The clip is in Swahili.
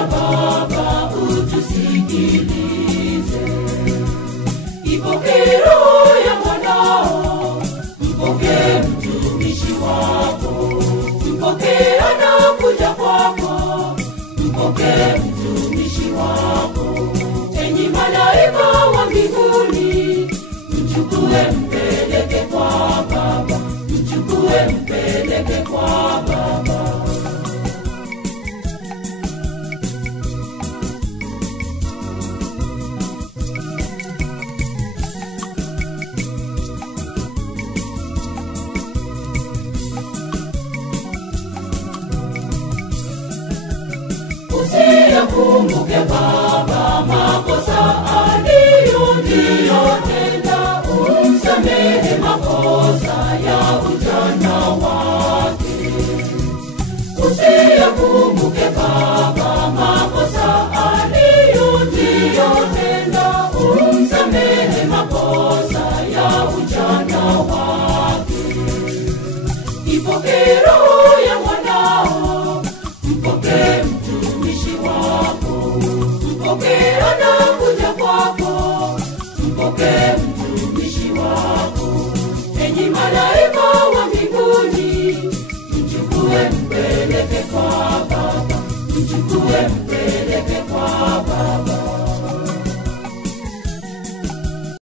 ya Baba utusikilize. Ipokee roho ya mwanao, mpokee mtumishi wako, mpokee anakuja kwako, mpokee mtumishi wako. Enyi malaika wa mbinguni, mchukue mpeleke kwa Baba, mchukue mpeleke kwa Baba. Usiyakumbuke Baba makosa aliyotenda, umsamehe makosa ya ujana wake. Usiyakumbuke Baba makosa aliyotenda, umsamehe makosa ya ujana wake. Ipokee roho ya mwanao, mpokee mtumishi wako, mpokee anakuja kwako, mpokee mtumishi wako. Enyi malaika wa mbinguni, mchukue mpeleke kwa Baba, mchukue